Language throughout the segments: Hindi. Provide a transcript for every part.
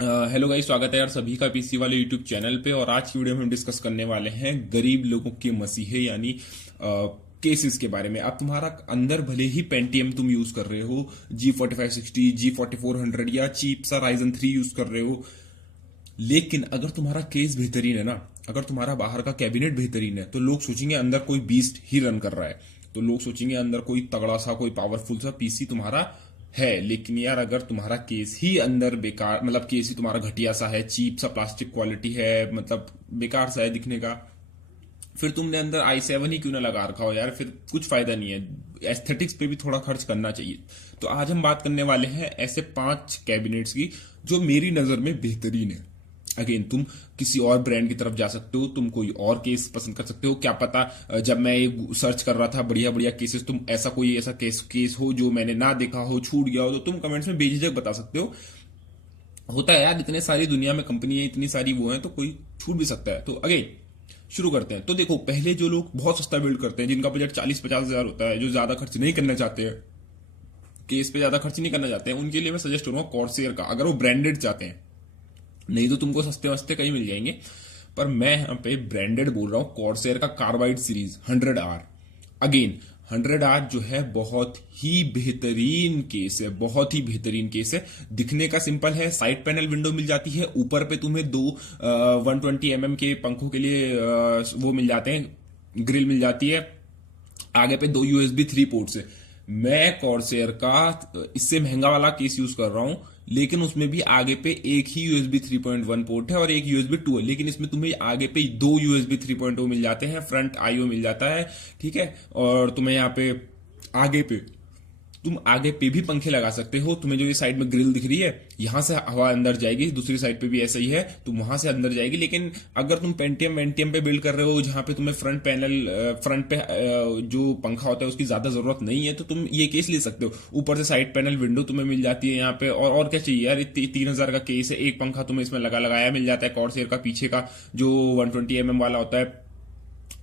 हेलो गाइस, स्वागत है यार सभी का पीसी वाले यूट्यूब चैनल पे। और आज की वीडियो में हम डिस्कस करने वाले हैं गरीब लोगों के मसीहे यानी केसेस के बारे में। अब तुम्हारा अंदर भले ही पेंटियम तुम यूज कर रहे हो, G4560, G4400 या चीप सा राइजन 3 यूज कर रहे हो, लेकिन अगर तुम्हारा केस बेहतरीन है ना, अगर तुम्हारा बाहर का कैबिनेट बेहतरीन है, तो लोग सोचेंगे अंदर कोई बीस्ट ही रन कर रहा है। तो लोग सोचेंगे अंदर कोई तगड़ा सा, कोई पावरफुल सा पीसी तुम्हारा है। लेकिन यार अगर तुम्हारा केस ही अंदर बेकार, मतलब केस ही तुम्हारा घटिया सा है, चीप सा प्लास्टिक क्वालिटी है, मतलब बेकार सा है दिखने का, फिर तुमने अंदर i7 ही क्यों ना लगा रखा हो यार, फिर कुछ फायदा नहीं है। एस्थेटिक्स पे भी थोड़ा खर्च करना चाहिए। तो आज हम बात करने वाले हैं ऐसे 5 कैबिनेट्स की जो मेरी नजर में बेहतरीन है। अगेन, तुम किसी और ब्रांड की तरफ जा सकते हो, तुम कोई और केस पसंद कर सकते हो, क्या पता जब मैं ये सर्च कर रहा था बढ़िया बढ़िया केसेस, तुम ऐसा केस हो जो मैंने ना देखा हो, छूट गया हो, तो तुम कमेंट्स में बेझिझक बता सकते हो। होता है यार, इतने सारी दुनिया में कंपनी है, इतनी सारी वो है, तो कोई छूट भी सकता है। तो अगेन शुरू करते हैं। तो देखो, पहले जो लोग बहुत सस्ता बिल्ड करते हैं, जिनका बजट 40-50 हजार होता है, जो ज्यादा खर्च नहीं करना चाहते हैं, केस पे ज्यादा खर्च नहीं करना चाहते हैं, उनके लिए मैं सजेस्ट करूंगा कॉर्सेयर का, अगर वो ब्रांडेड चाहते हैं। नहीं तो तुमको सस्ते वस्ते कहीं मिल जाएंगे, पर मैं यहाँ पे ब्रांडेड बोल रहा हूँ। कॉर्सेयर का carbide series 100R, again 100R जो है बहुत ही बेहतरीन केस है, बहुत ही बेहतरीन केस है। दिखने का सिंपल है, साइड पैनल विंडो मिल जाती है, ऊपर पे तुम्हें दो 120 mm के पंखों के लिए वो मिल जाते हैं, ग्रिल मिल जाती है, आगे पे 2 USB 3 पोर्ट्स है। मैं कॉर्सेयर का इससे महंगा वाला केस यूज कर रहा हूं, लेकिन उसमें भी आगे पे एक ही USB 3.1 पोर्ट है और एक USB 2 है, लेकिन इसमें तुम्हें आगे पे 2 USB 3.0 मिल जाते हैं, फ्रंट IO मिल जाता है, ठीक है। और तुम्हें यहाँ पे आगे पे तुम आगे पे भी पंखे लगा सकते हो। तुम्हें जो ये साइड में ग्रिल दिख रही है, यहां से हवा अंदर जाएगी, दूसरी साइड पे भी ऐसा ही है, तुम वहां से अंदर जाएगी। लेकिन अगर तुम पेंटियम वेंटियम पे बिल्ड कर रहे हो, जहां पे तुम्हें फ्रंट पे जो पंखा होता है उसकी ज्यादा जरूरत नहीं है, तो तुम ये केस ले सकते हो। ऊपर से साइड पैनल विंडो तुम्हें मिल जाती है यहाँ पे, और क्या चाहिए यार। 3,000 का केस है, एक पंखा तुम्हें इसमें लगाया मिल जाता है कॉर्सेयर का, पीछे का जो 120 mm वाला होता है।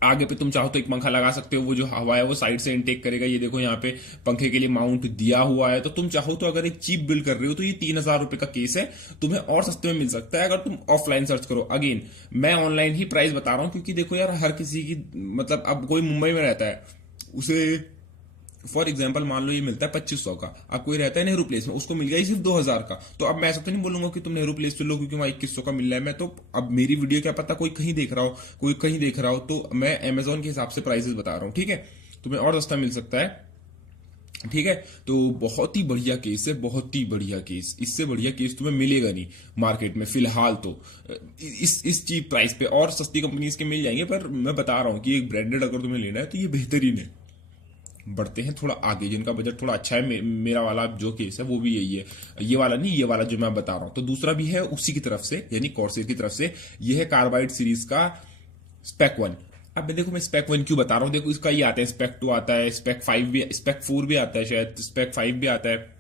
आगे पे तुम चाहो तो एक पंखा लगा सकते हो, वो जो हवा है वो साइड से इनटेक करेगा। ये देखो यहाँ पे पंखे के लिए माउंट दिया हुआ है। तो तुम चाहो तो अगर एक चीप बिल्ड कर रहे हो तो ये 3,000 रुपए का केस है, तुम्हें और सस्ते में मिल सकता है अगर तुम ऑफलाइन सर्च करो। अगेन, मैं ऑनलाइन ही प्राइस बता रहा हूँ, क्योंकि देखो यार, हर किसी की, मतलब अब कोई मुंबई में रहता है, उसे फॉर एग्जाम्पल मान लो ये मिलता है 2500 का, अब कोई रहता है नेहरू प्लेस में, उसको मिल गया सिर्फ 2,000 का। तो अब मैं ऐसा तो नहीं बोलूंगा कि तुम नेहरू प्लेस पे लो क्योंकि वहां 2100 का मिल रहा है। मैं तो अब मेरी वीडियो क्या पता कोई कहीं देख रहा हो, कोई कहीं देख रहा हो, तो मैं अमेजोन के हिसाब से प्राइसेस बता रहा हूँ, ठीक है। तुम्हें और सस्ता मिल सकता है, ठीक है। तो बहुत ही बढ़िया केस है, बहुत ही बढ़िया केस, इससे बढ़िया केस तुम्हें मिलेगा नहीं मार्केट में फिलहाल। तो इस चीप प्राइस पे और सस्ती कंपनीज के मिल जाएंगे, पर मैं बता रहा हूँ कि एक ब्रांडेड अगर तुम्हें लेना है तो ये बेहतरीन है। बढ़ते हैं थोड़ा आगे, जिनका बजट थोड़ा अच्छा है। मेरा वाला जो केस है वो भी यही है, ये वाला नहीं, ये वाला जो मैं बता रहा हूं। तो दूसरा भी है उसी की तरफ से, यानी कॉर्सेयर की तरफ से। ये है कार्बाइड सीरीज का स्पेक 1। अब मैं देखो, मैं स्पेक 1 क्यों बता रहा हूं, देखो इसका ये आता है, स्पेक 2 आता है, स्पेक 5 भी, स्पेक 4 भी आता है, शायद स्पेक 5 भी आता है।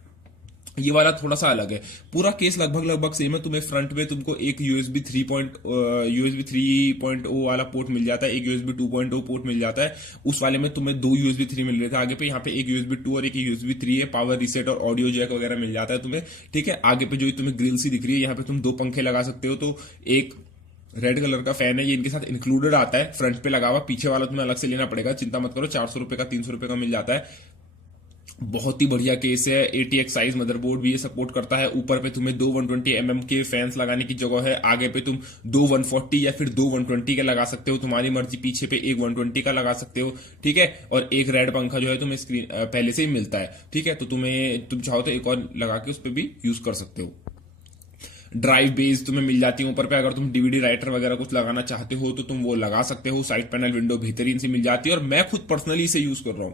ये वाला थोड़ा सा अलग है, पूरा केस लगभग सेम है। तुम्हें फ्रंट में तुमको एक यूएसबी 3.0 वाला पोर्ट मिल जाता है, एक यूएसबी 2.0 पोर्ट मिल जाता है। उस वाले में तुम्हें 2 यूएसबी 3 मिल रहे थे आगे पे, यहाँ पे एक यूएसबी 2 और एक यूएसबी 3 है। पावर रिसेट और ऑडियो जैक वगैरह मिल जाता है तुम्हें, ठीक है। आगे पे जो तुम्हें ग्रिल सी दिख रही है, यहाँ पे तुम 2 पंखे लगा सकते हो। तो एक रेड कलर का फैन है, ये इनके साथ इंक्लूडेड आता है, फ्रंट पे लगा हुआ, पीछे वाला तुम्हें अलग से लेना पड़ेगा, चिंता मत करो। 400 रुपए का, 300 रुपए का मिल जाता है। बहुत ही बढ़िया केस है। ATX साइज मदरबोर्ड भी ये सपोर्ट करता है। ऊपर पे तुम्हें 2 120 mm के फैंस लगाने की जगह है, आगे पे तुम 2 140 या फिर 2 120 के लगा सकते हो, तुम्हारी मर्जी। पीछे पे एक 120 का लगा सकते हो, ठीक है। और एक रेड पंखा जो है तुम्हें स्क्रीन पहले से ही मिलता है, ठीक है। तो तुम चाहो तो एक और लगा के उस पर भी यूज कर सकते हो। ड्राइव बेस तुम्हें मिल जाती है ऊपर पे, अगर तुम DVD राइटर वगैरह कुछ लगाना चाहते हो तो तुम वो लगा सकते हो। साइड पैनल विंडो बेहतरीन सी मिल जाती है, और मैं खुद पर्सनली इसे यूज कर रहा हूं,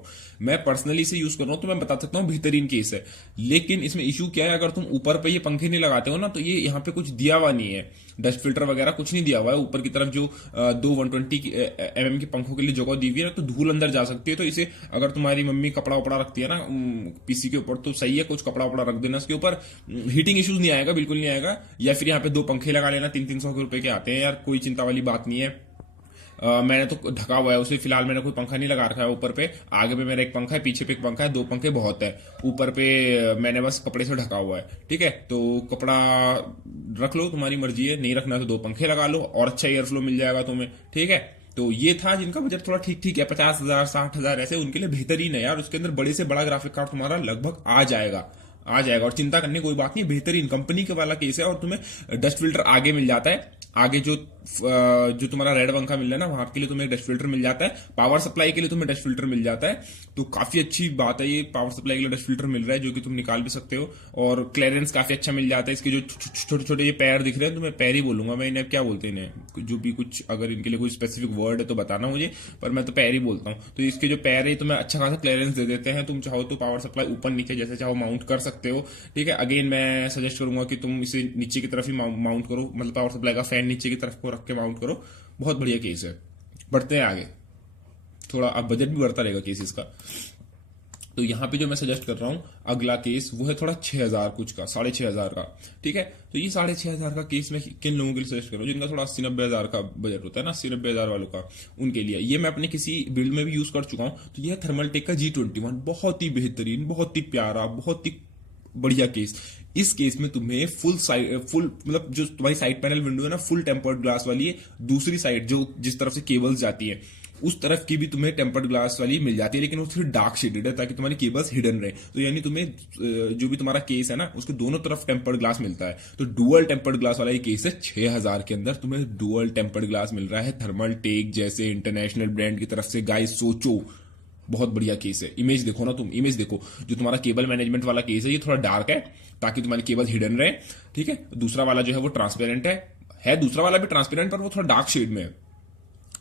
तो मैं बता सकता हूं बेहतरीन केस है। लेकिन इसमें इशू क्या है, अगर तुम ऊपर पे ये पंखे नहीं लगाते हो ना, तो ये यहाँ पे कुछ दिया हुआ नहीं है, डस्ट फिल्टर वगैरह कुछ नहीं दिया हुआ है। ऊपर की तरफ जो 2 120 mm के पंखों के लिए जगह दी हुई है ना, तो धूल अंदर जा सकती है। तो इसे अगर तुम्हारी मम्मी कपड़ा वपड़ा रखती है ना पीसी के ऊपर, तो सही है, कुछ कपड़ा वपड़ा रख देना इसके ऊपर, हीटिंग इश्यूज नहीं आएगा, बिल्कुल नहीं आएगा। या फिर यहाँ पे 2 पंखे लगा लेना, 300-300 रुपए के आते हैं यार, कोई चिंता वाली बात नहीं है। मैंने तो ढका हुआ है उसे, फिलहाल मैंने कोई पंखा नहीं लगा रखा है ऊपर पे। आगे पे मेरा एक पंखा है, पीछे पे एक पंखा है, 2 पंखे बहुत है। ऊपर पे मैंने बस कपड़े से ढका हुआ है। ठीक है, तो कपड़ा रख लो, तुम्हारी मर्जी है, नहीं रखना तो 2 पंखे लगा लो और अच्छा एयर फ्लो मिल जाएगा तुम्हें। ठीक है, तो ये था जिनका बजट थोड़ा ठीक ठीक है, 50,000 60,000 ऐसे, उनके लिए बेहतरीन है यार। उसके अंदर बड़े से बड़ा ग्राफिक कार्ड तुम्हारा लगभग आ जाएगा। और चिंता करने की कोई बात नहीं, बेहतरीन कंपनी के वाला केस है। और तुम्हें डस्ट फिल्टर आगे मिल जाता है, आगे जो तुम्हारा रेड पंखा मिल रहा है ना, वहां के लिए तुम्हें डस्ट फिल्टर मिल जाता है। पावर सप्लाई के लिए तुम्हें डस्ट फिल्टर मिल जाता है, तो काफी अच्छी बात है ये। पावर सप्लाई के लिए डस्ट फिल्टर मिल रहा है जो कि तुम निकाल भी सकते हो। और क्लियरेंस काफी अच्छा मिल जाता है। इसके जो छोटे छोटे ये पैर दिख रहे हैं, तो मैं पैर ही बोलूंगा, मैं इन्हें क्या बोलते हैं इन्हें, जो भी कुछ अगर इनके लिए कोई स्पेसिफिक वर्ड है तो बताना मुझे, पर मैं तो पैर ही बोलता हूँ। तो इसके जो पैर है तुम्हें अच्छा खासा क्लियरेंस दे देते हैं। तुम चाहो तो पावर सप्लाई ऊपर नीचे जैसे चाहो माउंट कर सकते हो। ठीक है, अगेन मैं सजेस्ट करूंगा कि तुम इसे नीचे की तरफ ही माउंट करो, मतलब पावर सप्लाई का फैन नीचे की तरफ को रख के माउंट करो। बहुत बढ़िया केस है। बढ़ते हैं आगे, थोड़ा अब बजट भी बढ़ता रहेगा केसेस का। तो यहां पे जो मैं सजेस्ट कर रहा हूं अगला केस, वो है थोड़ा 6,000 कुछ का, 6,500 का। ठीक है, तो ये 6,500 का केस मैं किन लोगों के लिए सजेस्ट कर रहा हूं, जिनका थोड़ा 80-90,000 का बजट होता है ना, 80-90,000 वालों का, उनके लिए। ये मैं अपने किसी बिल्ड में भी यूज कर चुका हूं। तो यह थर्मलटेक का G21, बहुत ही बेहतरीन, बहुत ही प्यारा, बहुत ही बढ़िया केस। इस केस में तुम्हें फुल मतलब जो तुम्हारी साइड पैनल विंडो है ना, फुल टेम्पर्ड ग्लास वाली है। दूसरी साइड जो जिस तरफ से केबल्स जाती है, उस तरफ की भी तुम्हें टेम्पर्ड ग्लास वाली मिल जाती है, लेकिन वो थोड़ी डार्क शेडेड है ताकि तुम्हारी केबल्स हिडन रहे। तो यानी तुम्हें जो भी तुम्हारा केस है ना, उसके दोनों तरफ टेम्पर्ड ग्लास मिलता है। तो डुअल टेम्पर्ड ग्लास वाला ये केस है। 6,000 के अंदर तुम्हें डुअल टेम्पर्ड ग्लास मिल रहा है थर्मलटेक जैसे इंटरनेशनल ब्रांड की तरफ से। गाइस सोचो, बहुत बढ़िया केस है। इमेज देखो ना, तुम इमेज देखो। जो तुम्हारा केबल मैनेजमेंट वाला केस है, ये थोड़ा डार्क है ताकि तुम्हारी केबल हिडन रहे। ठीक है, दूसरा वाला जो है वो ट्रांसपेरेंट है दूसरा वाला भी ट्रांसपेरेंट, पर वो थोड़ा डार्क शेड में है।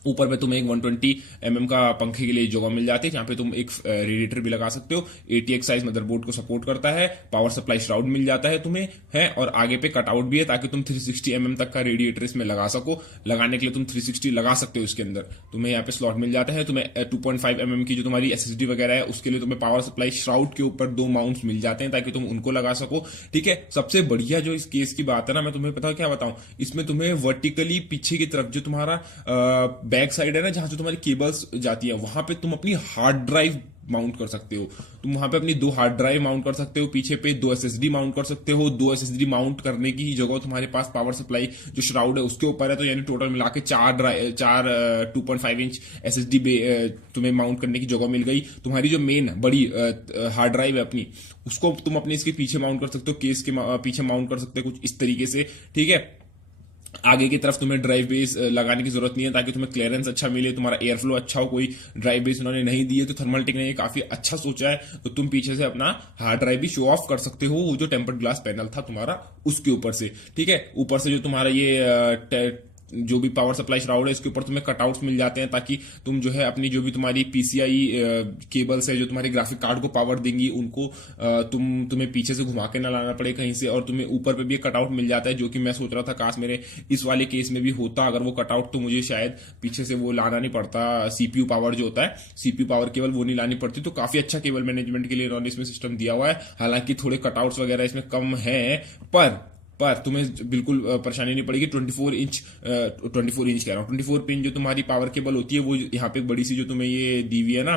ऊपर पे तुम्हें एक 120 का पंखे के लिए जगह मिल जाती है, जहां पे तुम एक रेडिएटर भी लगा सकते हो। ATX साइज मदरबोर्ड को सपोर्ट करता है। पावर सप्लाई श्राउड मिल जाता है तुम्हें, है। और आगे पे कटआउट भी है ताकि तुम 360 तक का रेडिएटर इसमें लगा सको। लगाने के लिए तुम 360 लगा सकते हो इसके अंदर। तुम्हें यहाँ पे स्लॉट मिल जाता है। तुम्हें 2.5 की जो तुम्हारी SSD वगैरह है, उसके लिए तुम्हें पावर सप्लाई श्राउड के ऊपर 2 माउंट्स मिल जाते हैं ताकि तुम उनको लगा सको। ठीक है, सबसे बढ़िया जो इस केस की बात है ना, मैं तुम्हें पता क्या बताऊं, इसमें तुम्हें वर्टिकली पीछे की तरफ जो तुम्हारा बैक साइड है ना, जहां से तुम्हारी केबल्स जाती है, वहां पे तुम अपनी हार्ड ड्राइव माउंट कर सकते हो। तुम वहां पे अपनी 2 हार्ड ड्राइव माउंट कर सकते हो, पीछे पे 2 SSD माउंट कर सकते हो। 2 SSD माउंट करने की जगह तुम्हारे पास पावर सप्लाई जो श्राउड है उसके ऊपर है, तो यानी टोटल मिला के 4 2.5 इंच SSD तुम्हें माउंट करने की जगह मिल गई। तुम्हारी जो मेन बड़ी हार्ड ड्राइव है अपनी, उसको तुम अपने इसके पीछे माउंट कर सकते हो, केस के पीछे माउंट कर सकते हो कुछ इस तरीके से। ठीक है, आगे की तरफ तुम्हें ड्राइव बेस लगाने की जरूरत नहीं है ताकि तुम्हें क्लियरेंस अच्छा मिले, तुम्हारा एयर फ्लो अच्छा हो। कोई ड्राइव बेस उन्होंने नहीं दी है, तो थर्मलटेक ने ये काफी अच्छा सोचा है। तो तुम पीछे से अपना हार्ड ड्राइव भी शो ऑफ कर सकते हो, वो जो टेम्पर्ड ग्लास पैनल था तुम्हारा उसके ऊपर से। ठीक है, ऊपर से जो तुम्हारा ये जो भी पावर सप्लाई श्राउड है, इसके ऊपर तुम्हें कटआउट्स मिल जाते हैं ताकि तुम जो है अपनी जो भी तुम्हारी PCI केबल्स है जो तुम्हारे ग्राफिक कार्ड को पावर देंगी, उनको तुम्हें पीछे से घुमा के ना लाना पड़े कहीं से। और तुम्हें ऊपर पे भी एक कटआउट मिल जाता है, जो कि मैं सोच रहा था काश मेरे इस वाले केस में भी होता। अगर वो कटआउट, तो मुझे शायद पीछे से वो लाना नहीं पड़ता। CPU पावर जो होता है, CPU पावर केबल वो नहीं लानी पड़ती। तो काफी अच्छा केबल मैनेजमेंट के लिए इन्होंने इसमें सिस्टम दिया हुआ है। हालांकि थोड़े कटआउट्स वगैरह इसमें कम है, पर तुम्हें बिल्कुल परेशानी नहीं पड़ेगी। 24 इंच कह रहा हूँ, 24 पिन जो तुम्हारी पावर केबल होती है, वो यहाँ पे बड़ी सी जो तुम्हें ये दी हुई है ना,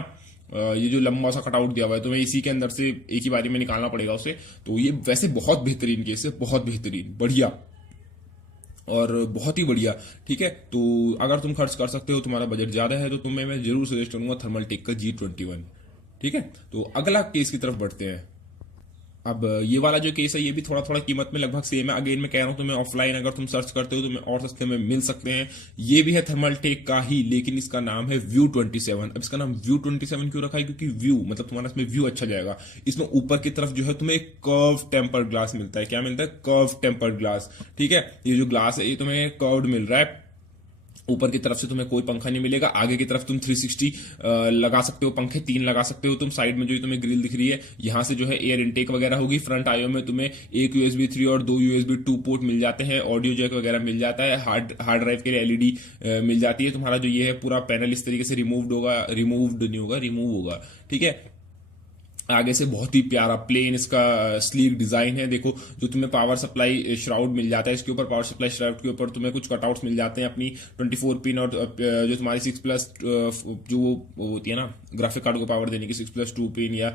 ये जो लंबा सा कटआउट दिया हुआ है, तुम्हें इसी के अंदर से एक ही बारी में निकालना पड़ेगा उसे। तो ये वैसे बहुत बेहतरीन केस है, बहुत बेहतरीन, बढ़िया और बहुत ही बढ़िया। ठीक है, तो अगर तुम खर्च कर सकते हो, तुम्हारा बजट ज्यादा है, तो तुम्हें मैं जरूर सजेस्ट करूंगा थर्मलटेक का G21। ठीक है, तो अगला केस की तरफ बढ़ते हैं। अब ये वाला जो केस है, ये भी थोड़ा थोड़ा कीमत में लगभग सेम है। अगेन मैं कह रहा हूं, तुम्हें ऑफलाइन अगर तुम सर्च करते हो तो तुम्हें और सस्ते में मिल सकते हैं। ये भी है थर्मलटेक का ही, लेकिन इसका नाम है View 27। अब इसका नाम View 27 क्यों रखा है? क्योंकि व्यू मतलब तुम्हारा इसमें व्यू अच्छा जाएगा। इसमें ऊपर की तरफ जो है तुम्हें कर्व टेम्पर्ड ग्लास मिलता है। क्या मिलता है? Curve tempered glass. ठीक है, ये जो ग्लास है ये तुम्हें कर्व्ड मिल रहा है। ऊपर की तरफ से तुम्हें कोई पंखा नहीं मिलेगा। आगे की तरफ तुम 360 लगा सकते हो, पंखे 3 लगा सकते हो तुम। साइड में जो तुम्हें ग्रिल दिख रही है, यहां से जो है एयर इनटेक वगैरह होगी। फ्रंट आईओ में तुम्हें एक USB 3 और 2 USB 2 पोर्ट मिल जाते हैं। ऑडियो जैक वगैरह मिल जाता है। हार्ड ड्राइव के लिए LED मिल जाती है। तुम्हारा जो ये है पूरा पैनल इस तरीके से रिमूव नहीं होगा, रिमूव होगा। ठीक है, आगे से बहुत ही प्यारा प्लेन इसका स्लीक डिजाइन है। देखो जो तुम्हें पावर सप्लाई श्राउड मिल जाता है, इसके ऊपर पावर सप्लाई श्राउड के ऊपर तुम्हें कुछ कटआउट्स मिल जाते हैं अपनी 24 पिन, और जो तुम्हारी 6+ जो वो होती है ना ग्राफिक कार्ड को पावर देने की 6+2 पिन या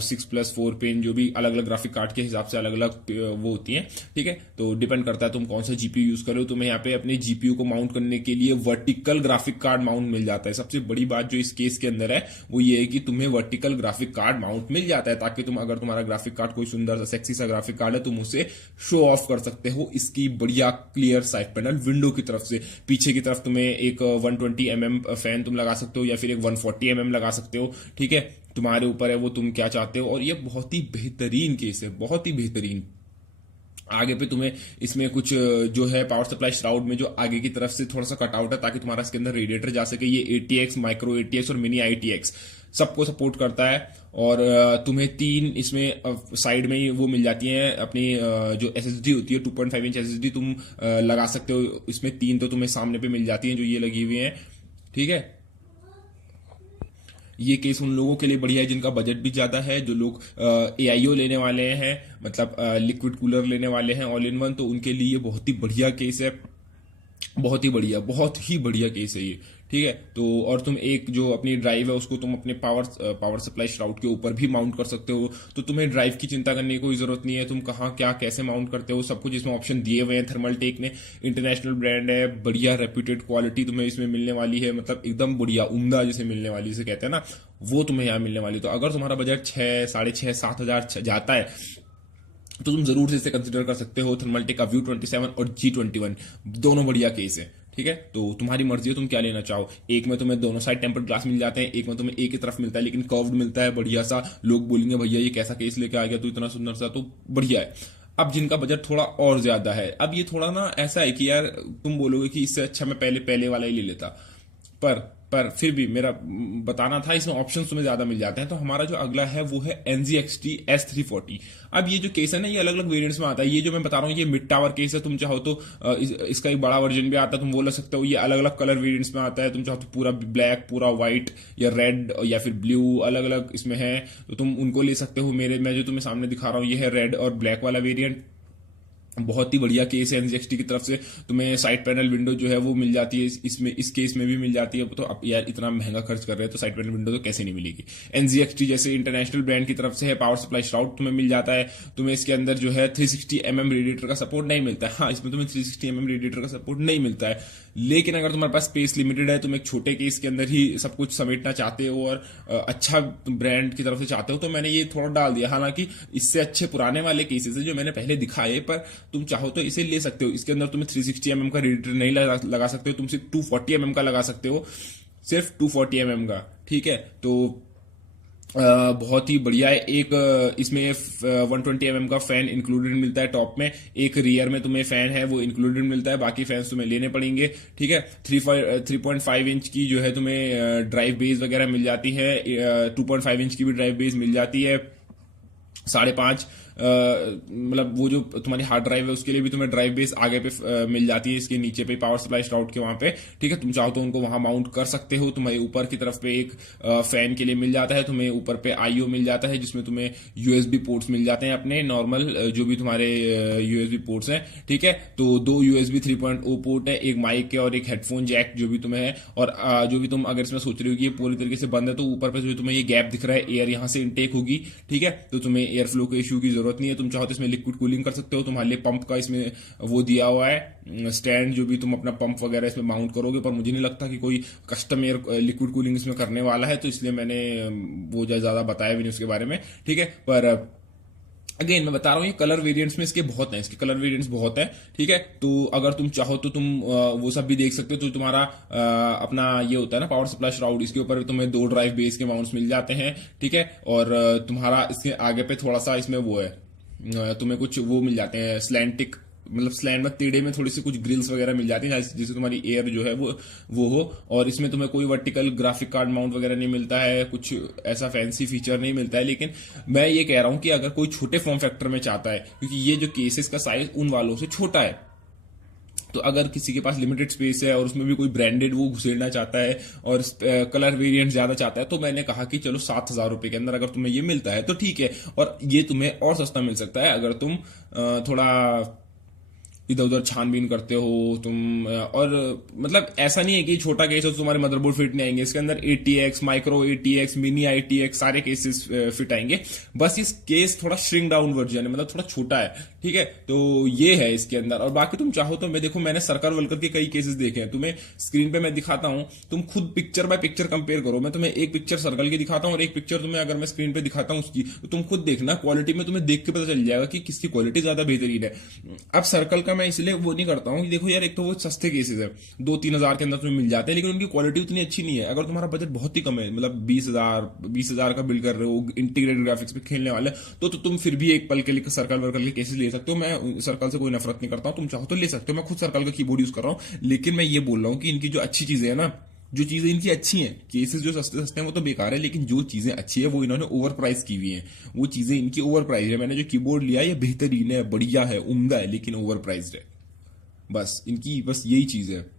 6+4 पिन, जो भी अलग अलग ग्राफिक कार्ड के हिसाब से अलग अलग वो होती है। ठीक है, तो डिपेंड करता है तुम कौन सा जीपीयू यूज कर रहे हो। तुम्हें यहाँ पे अपने जीपीयू को माउंट करने के लिए वर्टिकल ग्राफिक कार्ड माउंट मिल जाता है। सबसे बड़ी बात जो इस केस के अंदर है वो ये है कि तुम्हें वर्टिकल ग्राफिक कार्ड माउंट मिल जाता है, ताकि तुम अगर तुम्हारा ग्राफिक कार्ड कोई सुंदर सा सेक्सी सा ग्राफिक कार्ड है तुम उसे शो ऑफ कर सकते हो इसकी बढ़िया क्लियर साइड पैनल विंडो की तरफ से। पीछे की तरफ तुम्हें एक 120 mm फैन तुम लगा सकते हो या फिर एक 140 mm लगा सकते हो। ठीक है, तुम्हारे ऊपर है वो तुम क्या चाहते हो। और ये बहुत ही बेहतरीन केस है, बहुत ही बेहतरीन। आगे पे तुम्हें इसमें कुछ जो है पावर सप्लाई श्राउड में जो आगे की तरफ से थोड़ा सा कटआउट है ताकि तुम्हारा इसके अंदर रेडिएटर जा सके। ये ATX, माइक्रो ATX और मिनी ITX सबको सपोर्ट करता है। और तुम्हें 3 इसमें साइड में ही वो मिल जाती हैं अपनी जो SSD होती है 2.5 इंच SSD तुम लगा सकते हो इसमें। 3 तो तुम्हें सामने पे मिल जाती हैं जो ये लगी हुई हैं। ठीक है, ये केस उन लोगों के लिए बढ़िया है जिनका बजट भी ज्यादा है, जो लोग AIO लेने वाले हैं, मतलब लिक्विड कूलर लेने वाले हैं ऑल इन वन, तो उनके लिए बहुत ही बढ़िया केस है, बहुत ही बढ़िया केस है ये। ठीक है, तो और तुम एक जो अपनी ड्राइव है उसको तुम अपने पावर सप्लाई श्राउड के ऊपर भी माउंट कर सकते हो। तो तुम्हें ड्राइव की चिंता करने की कोई जरूरत नहीं है, तुम कहाँ क्या कैसे माउंट करते हो सब कुछ इसमें ऑप्शन दिए हुए हैं। थर्मलटेक ने, इंटरनेशनल ब्रांड है, बढ़िया रेप्यूटेड क्वालिटी तुम्हें इसमें मिलने वाली है, मतलब एकदम बढ़िया उम्दा जिसे मिलने वाली, जिसे कहते हैं ना, वो तुम्हें यहाँ मिलने वाली। तो अगर तुम्हारा बजट 6, 6.5, 7 हज़ार जाता है तो तुम जरूर से इसे कंसिडर कर सकते हो। थर्मलटेक का View 27 और G21 दोनों बढ़िया केस है। ठीक है, तो तुम्हारी मर्जी है तुम क्या लेना चाहो। एक में तुम्हें दोनों साइड टेम्पर्ड ग्लास मिल जाते हैं, एक में तुम्हें एक ही तरफ मिलता है लेकिन कर्व्ड मिलता है बढ़िया सा। लोग बोलेंगे भैया ये कैसा केस लेके आ गया तू इतना सुंदर सा, तो बढ़िया है। अब जिनका बजट थोड़ा और ज्यादा है, अब ये थोड़ा ना ऐसा है कि यार तुम बोलोगे कि इससे अच्छा मैं पहले वाला ही ले लेता, पर फिर भी मेरा बताना था इसमें ऑप्शंस तुम्हें ज्यादा मिल जाते हैं। तो हमारा जो अगला है वो है NZXT S340। अब ये जो केस है ना ये अलग अलग वेरिएंट्स में आता है। ये जो मैं बता रहा हूँ ये मिड टावर केस है, तुम चाहो तो इसका एक बड़ा वर्जन भी आता है, तुम वो ले सकते हो। ये अलग अलग कलर वेरिएंट्स में आता है, तुम चाहो तो पूरा ब्लैक, पूरा व्हाइट या रेड या फिर ब्लू, अलग अलग इसमें है, तो तुम उनको ले सकते हो। मैं जो तुम्हें सामने दिखा रहा हूँ ये है रेड और ब्लैक वाला वेरियंट। बहुत ही बढ़िया केस है। NZXT की तरफ से तुम्हें साइड पैनल विंडो जो है वो मिल जाती है, इसमें इस केस में भी मिल जाती है। तो अब यार इतना महंगा खर्च कर रहे हैं तो साइड पैनल विंडो तो कैसे नहीं मिलेगी। NZXT जैसे इंटरनेशनल ब्रांड की तरफ से है, पावर सप्लाई श्राउड तुम्हें मिल जाता है। तुम्हें इसके अंदर जो है 360 mm रेडिएटर का सपोर्ट नहीं मिलता है। हाँ, इसमें तुम्हें 360 mm रेडिएटर का सपोर्ट नहीं मिलता है, लेकिन अगर तुम्हारे पास स्पेस लिमिटेड है, तुम एक छोटे केस के अंदर ही सब कुछ समेटना चाहते हो और अच्छा ब्रांड की तरफ से चाहते हो, तो मैंने ये थोड़ा डाल दिया। हालांकि इससे अच्छे पुराने वाले केसेस है जो मैंने पहले दिखाए, पर तुम चाहो तो इसे ले सकते हो। इसके अंदर तुम्हें 360 mm का रेडिएटर नहीं लगा सकते हो, तुम सिर्फ 240 mm का लगा सकते हो, सिर्फ 240 mm का। ठीक है, तो बहुत ही बढ़िया है। एक इसमें 120 mm का फैन इंक्लूडेड मिलता है टॉप में, एक रियर में तुम्हें फैन है वो इंक्लूडेड मिलता है, बाकी फैंस तुम्हें लेने पड़ेंगे। ठीक है, 3.5 इंच की जो है तुम्हें ड्राइव बेस वगैरह मिल जाती है, 2.5 इंच की भी ड्राइव बेस मिल जाती है, 5.5 मतलब वो जो तुम्हारी हार्ड ड्राइव है उसके लिए भी तुम्हें ड्राइव बेस आगे पे मिल जाती है, इसके नीचे पे पावर सप्लाई श्राउड के वहां पे। ठीक है, तुम चाहो तो उनको वहां माउंट कर सकते हो। तुम्हारे ऊपर की तरफ पे एक फैन के लिए मिल जाता है, तुम्हें ऊपर पे IO मिल जाता है जिसमें तुम्हें USB पोर्ट्स मिल जाते हैं अपने नॉर्मल जो भी तुम्हारे USB पोर्ट्स हैं। ठीक है, तो 2 USB 3.0 पोर्ट है, एक माइक के और एक हेडफोन जैक जो भी तुम्हें है। और जो भी तुम अगर इसमें सोच रहे हो कि ये पूरी तरीके से बंद है, तो ऊपर पे जो तुम्हें ये गैप दिख रहा है एयर यहाँ से इनटेक होगी। ठीक है, तो तुम्हें एयर फ्लो के इश्यू की जरूरत नहीं है। तुम चाहो तो इसमें लिक्विड कूलिंग कर सकते हो, तुम्हारे लिए पंप का इसमें वो दिया हुआ है स्टैंड, जो भी तुम अपना पंप वगैरह इसमें माउंट करोगे। पर मुझे नहीं लगता कि कोई कस्टम एयर लिक्विड कूलिंग इसमें करने वाला है, तो इसलिए मैंने वो ज्यादा बताया भी नहीं उसके बारे में। ठीक है, पर अगेन मैं बता रहा हूँ ये कलर वेरिएंट्स में इसके बहुत हैं, इसके कलर वेरिएंट्स बहुत हैं। ठीक है, तो अगर तुम चाहो तो तुम वो सब भी देख सकते हो। तो तुम्हारा अपना ये होता है ना पावर सप्लाई श्राउड, इसके ऊपर तुम्हें 2 ड्राइव बेस के माउंट्स मिल जाते हैं। ठीक है, और तुम्हारा इसके आगे पे थोड़ा सा इसमें वो है, तुम्हें कुछ वो मिल जाते हैं स्लैंटिक, मतलब स्लैंड में टेढ़े में थोड़ी सी कुछ ग्रिल्स वगैरह मिल जाती है जिससे तुम्हारी एयर जो है वो हो। और इसमें तुम्हें कोई वर्टिकल ग्राफिक कार्ड माउंट वगैरह नहीं मिलता है, कुछ ऐसा फैंसी फीचर नहीं मिलता है। लेकिन मैं ये कह रहा हूं कि अगर कोई छोटे फॉर्म फैक्टर में चाहता है, क्योंकि ये जो केसेस का साइज उन वालों से छोटा है, तो अगर किसी के पास लिमिटेड स्पेस है और उसमें भी कोई ब्रांडेड वो घुसेड़ना चाहता है और कलर वेरिएंट ज्यादा चाहता है, तो मैंने कहा कि चलो 7,000 रुपए के अंदर अगर तुम्हें ये मिलता है तो ठीक है। और ये तुम्हें और सस्ता मिल सकता है अगर तुम थोड़ा इधर उधर छानबीन करते हो तुम। और मतलब ऐसा नहीं है कि छोटा केस हो तो तुम्हारे मदरबोर्ड फिट नहीं आएंगे, इसके अंदर ATX, micro ATX, mini ITX सारे केसेस फिट आएंगे। बस इस केस थोड़ा श्रिंक डाउन वर्जन है, मतलब थोड़ा छोटा है, ठीक है। तो ये है इसके अंदर। और बाकी तुम चाहो तो मैं देखो, मैंने सर्कल वर्कर के कई केसेस देखे हैं, तुम्हें स्क्रीन पे मैं दिखाता हूं, तुम खुद पिक्चर बाय पिक्चर कंपेयर करो। मैं तुम्हें एक पिक्चर सर्कल की दिखाता हूं और एक पिक्चर तुम्हें अगर मैं स्क्रीन पे दिखाता हूं उसकी, तो तुम खुद देखना क्वालिटी में तुम्हें देख के पता चल जाएगा कि किसकी क्वालिटी ज्यादा बेहतरीन है। अब सर्कल का मैं इसलिए वो नहीं करता हूँ कि देखो यार, एक तो वो सस्ते केसेस है, 2-3 हजार के अंदर तुम्हें मिल जाते हैं, लेकिन उनकी क्वालिटी उतनी अच्छी नहीं है। अगर तुम्हारा बजट बहुत ही कम है, मतलब 20,000 का बिल्ड कर रहे हो, इंटीग्रेटेड ग्राफिक्स पे खेलने वाले, तो तुम फिर भी एक पल के लिए सर्कल वर्कल के केसेस ले सकते हो। मैं सर्कल से कोई नफरत नहीं करता हूं, तुम चाहो तो ले सकते हो। मैं खुद सर्कल का कीबोर्ड यूज कर रहा हूं, लेकिन मैं ये बोल रहा हूं कि इनकी जो अच्छी चीजें है ना, जो चीजें इनकी अच्छी हैं, केसेस जो सस्ते सस्ते हैं वो तो बेकार है, लेकिन जो चीजें अच्छी है वो इन्होंने ओवर प्राइस की हुई है। वो चीजें इनकी ओवर प्राइस है। मैंने जो कीबोर्ड लिया ये बेहतरीन है, बढ़िया है, उम्दा है, लेकिन ओवर प्राइस्ड है। बस इनकी बस यही चीज है।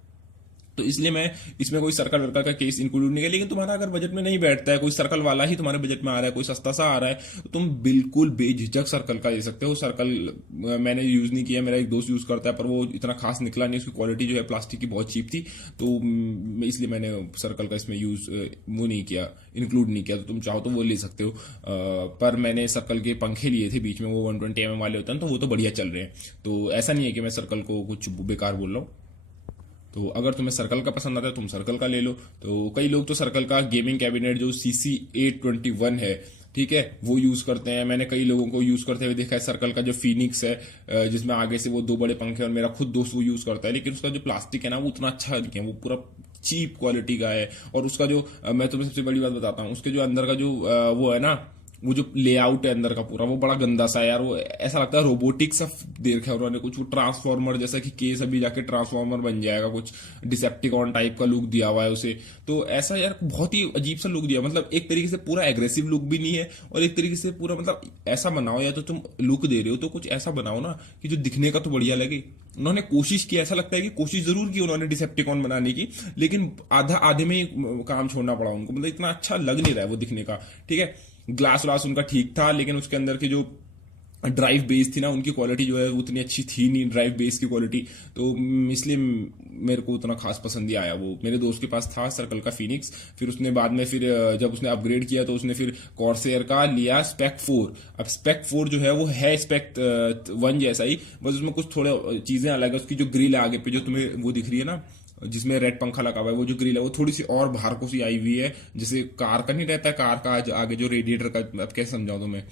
तो इसलिए मैं इसमें कोई सर्कल वर्कल का केस इंक्लूड नहीं किया। लेकिन तुम्हारा अगर बजट में नहीं बैठता है, कोई सर्कल वाला ही तुम्हारे बजट में आ रहा है, कोई सस्ता सा आ रहा है, तो तुम बिल्कुल बेझिझक सर्कल का ले सकते हो। सर्कल मैंने यूज नहीं किया, मेरा एक दोस्त यूज करता है, पर वो इतना खास निकला नहीं, उसकी क्वालिटी जो है प्लास्टिक की बहुत चीप थी, तो इसलिए मैंने सर्कल का इसमें यूज वो नहीं किया, इंक्लूड नहीं किया। तो तुम चाहो तो वो ले सकते हो। पर मैंने सर्कल के पंखे लिए थे बीच में, वो 120 mm वाले होते हैं, तो वो तो बढ़िया चल रहे हैं। तो ऐसा नहीं है कि मैं सर्कल को कुछ बेकार बोल रहा हूँ। तो अगर तुम्हें सर्कल का पसंद आता है तुम सर्कल का ले लो। तो कई लोग तो सर्कल का गेमिंग कैबिनेट जो CC821 है, ठीक है, वो यूज करते हैं। मैंने कई लोगों को यूज करते हुए देखा है। सर्कल का जो फिनिक्स है, जिसमें आगे से वो 2 बड़े पंखे, और मेरा खुद दोस्त वो यूज करता है, लेकिन उसका जो प्लास्टिक है ना वो उतना अच्छा नहीं है, वो पूरा चीप क्वालिटी का है। और उसका जो मैं तुम्हें सबसे बड़ी बात बताता हूँ, उसके जो अंदर का जो वो है ना, वो जो लेआउट है अंदर का पूरा, वो बड़ा गंदा सा है यार। वो ऐसा लगता है रोबोटिक सा दे रखा है उन्होंने कुछ, वो ट्रांसफॉर्मर जैसा कि केस अभी जाके ट्रांसफॉर्मर बन जाएगा, कुछ डिसेप्टिकॉन टाइप का लुक दिया हुआ है उसे। तो ऐसा यार बहुत ही अजीब सा लुक दिया, मतलब एक तरीके से पूरा एग्रेसिव लुक भी नहीं है, और एक तरीके से पूरा मतलब ऐसा बनाओ, या तो तुम लुक दे रहे हो तो कुछ ऐसा बनाओ ना कि जो दिखने का तो बढ़िया लगे। उन्होंने कोशिश की, ऐसा लगता है कि कोशिश जरूर की उन्होंने डिसेप्टिकॉन बनाने की, लेकिन आधे में ही काम छोड़ना पड़ा उनको, मतलब इतना अच्छा लग नहीं रहा है वो दिखने का, ठीक है। ग्लास व्लास उनका ठीक था, लेकिन उसके अंदर की जो ड्राइव बेस थी ना, उनकी क्वालिटी जो है उतनी अच्छी थी नहीं, ड्राइव बेस की क्वालिटी। तो इसलिए मेरे को उतना खास पसंद ही आया। वो मेरे दोस्त के पास था सर्कल का फिनिक्स, फिर उसने बाद में फिर जब उसने अपग्रेड किया तो उसने फिर कॉर्सेयर का लिया स्पेक 4। अब स्पेक 4 जो है वो है स्पेक 1 जैसा ही, बस उसमें कुछ थोड़े चीजें अलग है। उसकी जो ग्रिल है आगे पे जो तुम्हें वो दिख रही है ना, जिसमें रेड पंखा लगा हुआ है, वो जो ग्रिल है वो थोड़ी सी और बाहर को सी आई हुई है, जैसे कार का नहीं रहता है, कार का आगे जो रेडिएटर का, अब कैसे समझाऊं तुम्हें,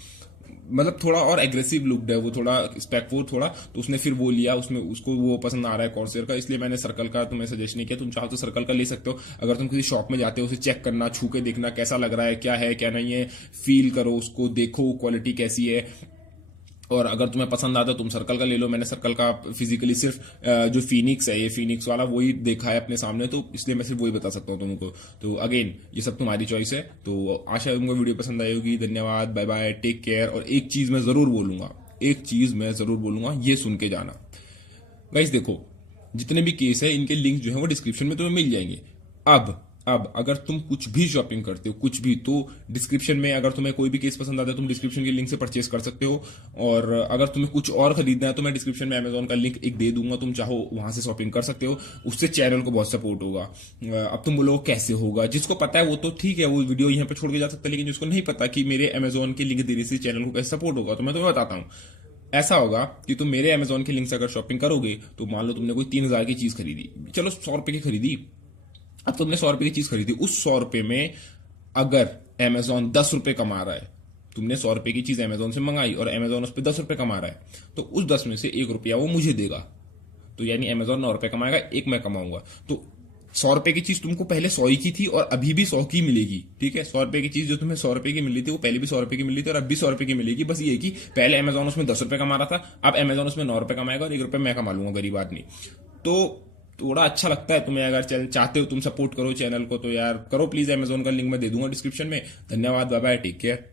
मतलब थोड़ा और एग्रेसिव लुक्ड है वो, थोड़ा स्पेक 4 थोड़ा। तो उसने फिर वो लिया, उसमें उसको वो पसंद आ रहा है कॉर्सेयर का, इसलिए मैंने सर्कल का तुम्हें सजेस्ट नहीं किया। तुम चाहो तो सर्कल का ले सकते हो। अगर तुम किसी शॉप में जाते हो, उसे चेक करना, छू के देखना कैसा लग रहा है, क्या है क्या नहीं है, फील करो उसको, देखो क्वालिटी कैसी है, और अगर तुम्हें पसंद आता है तुम सर्कल का ले लो। मैंने सर्कल का फिजिकली सिर्फ जो फिनिक्स है, ये फिनिक्स वाला वही देखा है अपने सामने, तो इसलिए मैं सिर्फ वही बता सकता हूँ तुमको। तो अगेन ये सब तुम्हारी चॉइस है। तो आशा है तुमको वीडियो पसंद आई होगी। धन्यवाद, बाय बाय, टेक केयर। और एक चीज मैं जरूर बोलूंगा, ये सुन के जाना गाइस, देखो जितने भी केस है इनके लिंक जो है वो डिस्क्रिप्शन में तुम्हें मिल जाएंगे। अब अगर तुम कुछ भी शॉपिंग करते हो, कुछ भी, तो डिस्क्रिप्शन में अगर तुम्हें कोई भी केस पसंद आता है तुम डिस्क्रिप्शन के लिंक से परचेस कर सकते हो। और अगर तुम्हें कुछ और खरीदना है तो मैं डिस्क्रिप्शन में अमेजोन का लिंक एक दे दूंगा, तुम चाहो वहां से शॉपिंग कर सकते हो। उससे चैनल को बहुत सपोर्ट होगा। अब तुम बोलोगे कैसे होगा, जिसको पता है वो तो ठीक है, वो वीडियो यहाँ पे छोड़ के जा सकता है, लेकिन जिसको नहीं पता कि मेरे अमेजोन के लिंक देने से चैनल को कैसे सपोर्ट होगा, तो मैं तुम्हें बताता हूँ। ऐसा होगा कि तुम मेरे अमेजोन के लिंक से अगर शॉपिंग करोगे, तो मान लो तुमने कोई 3,000 की चीज खरीदी, चलो 100 रुपए की खरीदी। अब तुमने 100 रुपए की चीज खरीदी, उस 100 रुपए में अगर अमेजोन 10 रुपए कमा रहा है, तुमने 100 रुपए की चीज अमेजोन से मंगाई और अमेजोन उस पर 10 रुपए कमा रहा है, तो उस 10 में से 1 रुपया वो मुझे देगा। तो यानी अमेजोन 9 रुपए कमाएगा, 1 मैं कमाऊंगा। तो 100 रुपए की चीज तुमको पहले 100 की थी और अभी भी 100 की मिलेगी, ठीक है। 100 रुपए की चीज जो तुम्हें 100 रुपए की मिली थी वो पहले भी 100 रुपए की मिली थी और अब भी 100 रुपए की मिलेगी। बस ये कि पहले अमेजोन उसमें 10 रुपए कमा रहा था, अब अमेजोन उसमें 9 रुपए कमाएगा और 1 रुपए मैं कमा लूंगा, गरीब आदमी। तो थोड़ा अच्छा लगता है तुम्हें, अगर चैनल चाहते हो तुम सपोर्ट करो चैनल को, तो यार करो प्लीज। अमेजोन का लिंक मैं दे दूंगा डिस्क्रिप्शन में। धन्यवाद, बाय बाय, टेक केयर।